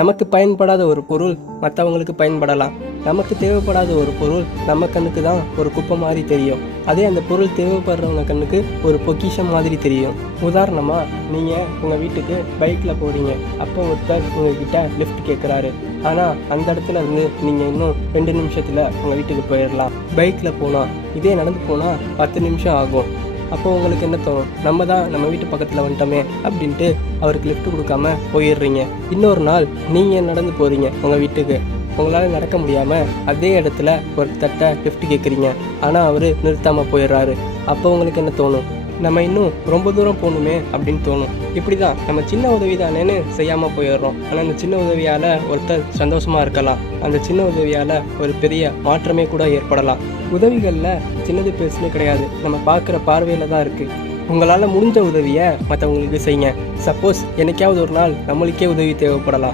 நமக்கு பயன்படாத ஒரு பொருள் மற்றவங்களுக்கு பயன்படலாம். நமக்கு தேவைப்படாத ஒரு பொருள் நம்ம கண்ணுக்கு தான் ஒரு குப்பை மாதிரி தெரியும். அதே அந்த பொருள் தேவைப்படுறவங்க கண்ணுக்கு ஒரு பொக்கிஷம் மாதிரி தெரியும். உதாரணமாக, நீங்கள் உங்கள் வீட்டுக்கு பைக்கில் போகிறீங்க. அப்போ ஒருத்தர் உங்ககிட்ட லிஃப்ட் கேட்குறாரு. ஆனால் அந்த இடத்துல இருந்து நீங்கள் இன்னும் 2 நிமிஷத்தில் உங்கள் வீட்டுக்கு போயிடலாம். பைக்கில் போனால், இதே நடந்து போனால் 10 நிமிஷம் ஆகும். அப்போ உங்களுக்கு என்ன தோணும்? நம்ம தான் நம்ம வீட்டு பக்கத்தில் வந்துட்டோமே அப்படின்ட்டு அவருக்கு லிஃப்ட் கொடுக்காம போயிடுறீங்க. இன்னொரு நாள் நீங்கள் நடந்து போகிறீங்க உங்கள் வீட்டுக்கு. உங்களால் நடக்க முடியாமல் அதே இடத்துல ஒரு தட்டை லிஃப்ட் கேட்குறீங்க. ஆனால் அவர் நிறுத்தாமல் போயிடுறாரு. அப்போ உங்களுக்கு என்ன தோணும்? நம்ம இன்னும் ரொம்ப தூரம் போகணுமே அப்படின்னு தோணும். இப்படி தான் நம்ம சின்ன உதவி தானேன்னு செய்யாமல் போயிடுறோம். ஆனால் அந்த சின்ன உதவியால் ஒருத்தர் சந்தோஷமாக இருக்கலாம். அந்த சின்ன உதவியால் ஒரு பெரிய மாற்றமே கூட ஏற்படலாம். உதவிகளில் சின்னது பெருசுன்னு கிடையாது, நம்ம பார்க்குற பார்வையில் தான் இருக்குது. உங்களால் முடிஞ்ச உதவியை மற்றவங்களுக்கு செய்யுங்க. சப்போஸ் என்னைக்காவது ஒரு நாள் நம்மளுக்கே உதவி தேவைப்படலாம்.